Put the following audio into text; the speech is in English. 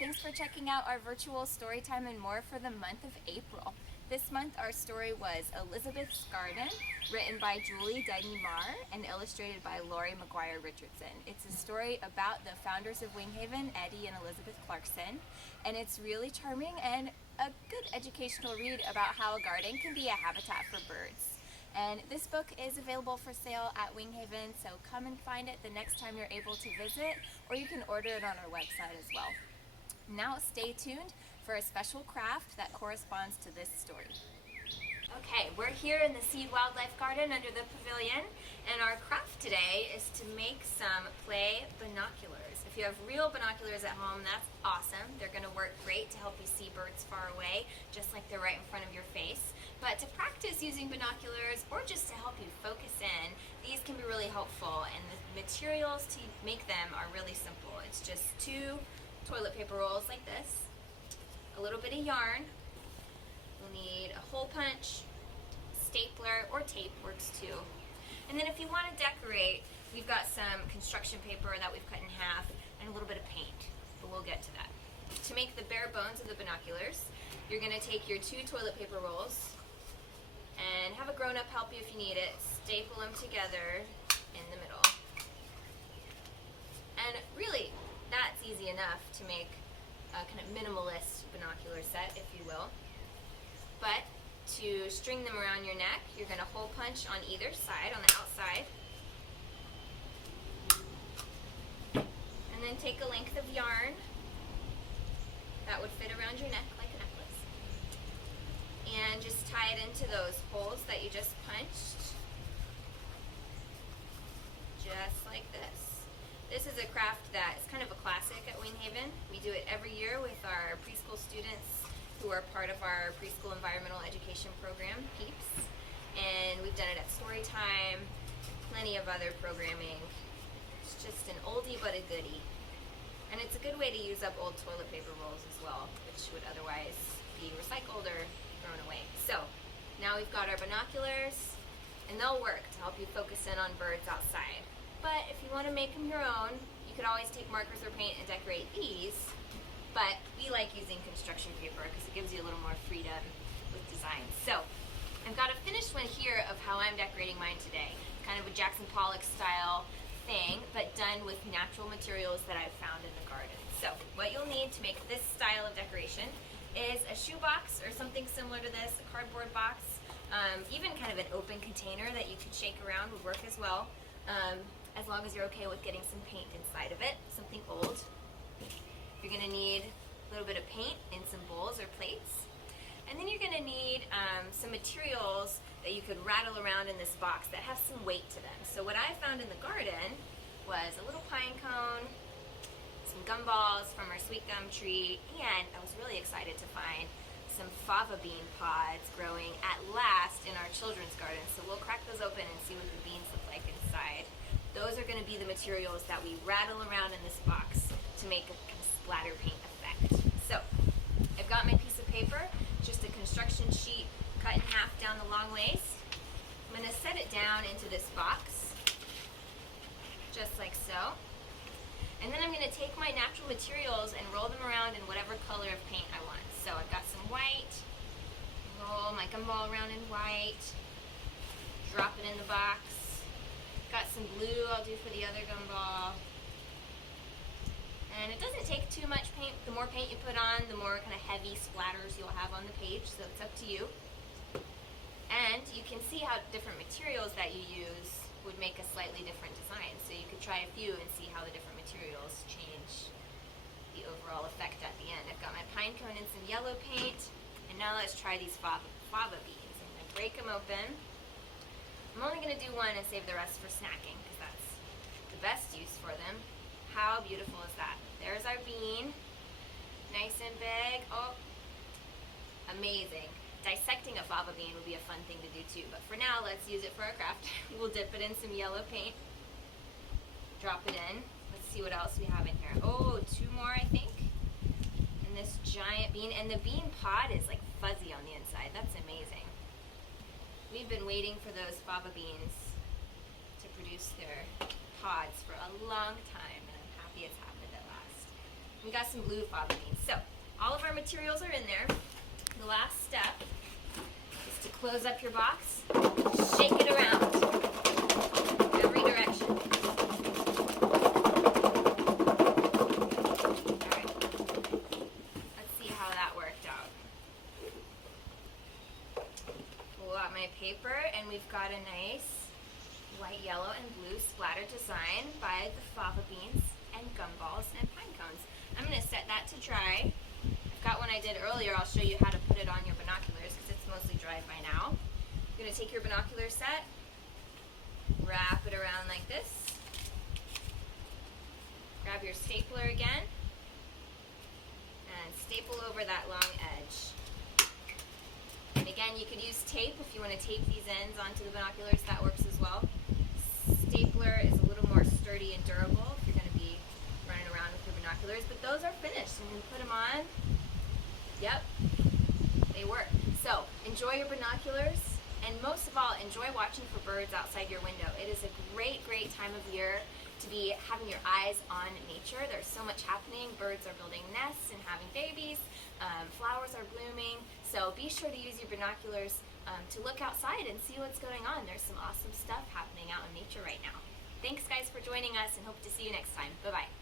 Thanks for checking out our virtual storytime and more for the month of April. This month our story was Elizabeth's Garden, written by Julie Denny Marr and illustrated by Lori McGuire Richardson. It's a story about the founders of Winghaven, Eddie and Elizabeth Clarkson, and it's really charming and a good educational read about how a garden can be a habitat for birds. And this book is available for sale at Winghaven, so come and find it the next time you're able to visit, or you can order it on our website as well. Now stay tuned for a special craft that corresponds to this story. Okay, we're here in the Seed Wildlife Garden under the pavilion, and our craft today is to make some play binoculars. If you have real binoculars at home, that's awesome. They're going to work great to help you see birds far away, just like they're right in front of your face. But to practice using binoculars, or just to help you focus in, these can be really helpful, and the materials to make them are really simple. It's just 2 toilet paper rolls like this, a little bit of yarn. We'll need a hole punch, stapler, or tape works too. And then if you want to decorate, we've got some construction paper that we've cut in half and a little bit of paint, but we'll get to that. To make the bare bones of the binoculars, you're going to take your 2 toilet paper rolls and have a grown-up help you if you need it. Staple them together in the middle. And really, that's easy enough to make a kind of minimalist binocular set, if you will. But to string them around your neck, you're going to hole punch on either side, on the outside. And then take a length of yarn that would fit around your neck like a necklace. And just tie it into those holes that you just punched. Just like this. This is a craft that is kind of a classic at Winghaven. We do it every year with our preschool students who are part of our preschool environmental education program, PEEPS. And we've done it at Storytime, plenty of other programming. It's just an oldie but a goodie. And it's a good way to use up old toilet paper rolls as well, which would otherwise be recycled or thrown away. So now we've got our binoculars, and they'll work to help you focus in on birds outside. But if you want to make them your own, you could always take markers or paint and decorate these. But we like using construction paper because it gives you a little more freedom with design. So I've got a finished one here of how I'm decorating mine today. Kind of a Jackson Pollock style thing, but done with natural materials that I've found in the garden. So what you'll need to make this style of decoration is a shoebox or something similar to this, a cardboard box. Even kind of an open container that you could shake around would work as well. As long as you're okay with getting some paint inside of it, something old. You're going to need a little bit of paint in some bowls or plates. And then you're going to need some materials that you could rattle around in this box that have some weight to them. So what I found in the garden was a little pine cone, some gumballs from our sweet gum tree, and I was really excited to find some fava bean pods growing at last in our children's garden. So we'll crack those open and see what the beans look like inside. Those are going to be the materials that we rattle around in this box to make a kind of splatter paint effect. So I've got my piece of paper, just a construction sheet cut in half down the long ways. I'm going to set it down into this box, just like so. And then I'm going to take my natural materials and roll them around in whatever color of paint I want. So I've got some white, roll my gumball around in white, drop it in the box. Got some blue I'll do for the other gumball. And it doesn't take too much paint. The more paint you put on, the more kind of heavy splatters you'll have on the page, so it's up to you. And you can see how different materials that you use would make a slightly different design. So you could try a few and see how the different materials change the overall effect at the end. I've got my pine cone and some yellow paint, and now let's try these fava beans. I'm going to break them open. I'm only going to do one and save the rest for snacking because that's the best use for them. How beautiful is that? There's our bean. Nice and big. Oh, amazing. Dissecting a fava bean would be a fun thing to do too, but for now, let's use it for our craft. We'll dip it in some yellow paint. Drop it in. Let's see what else we have in here. Oh, 2 more, I think. And this giant bean. And the bean pod is like fuzzy on the inside. That's amazing. We've been waiting for those fava beans to produce their pods for a long time, and I'm happy it's happened at last. We we got some blue fava beans. So all of our materials are in there. The last step is to close up your box, shake it around, every direction. Alright, let's see how that worked out. Pull out my paper, and we've got a nice white, yellow, and blue splatter design by the fava beans and gumballs and pine cones. I'm going to set that to dry. I've got one I did earlier. I'll show you how to put it on your binoculars because it's mostly dried by now. You're going to take your binocular set, wrap it around like this, grab your stapler again, and staple over that long edge. And again, you could use tape if you want to tape these ends onto the binoculars. That works as well. Stapler is a little more sturdy and durable if you're going to be running around with your binoculars. But those are finished. I'm going to put them on. Yep, they work. So enjoy your binoculars, and most of all, enjoy watching for birds outside your window. It is a great, great time of year to be having your eyes on nature. There's so much happening. Birds are building nests and having babies. Flowers are blooming. So be sure to use your binoculars to look outside and see what's going on. There's some awesome stuff happening out in nature right now. Thanks guys for joining us, and hope to see you next time. Bye-bye.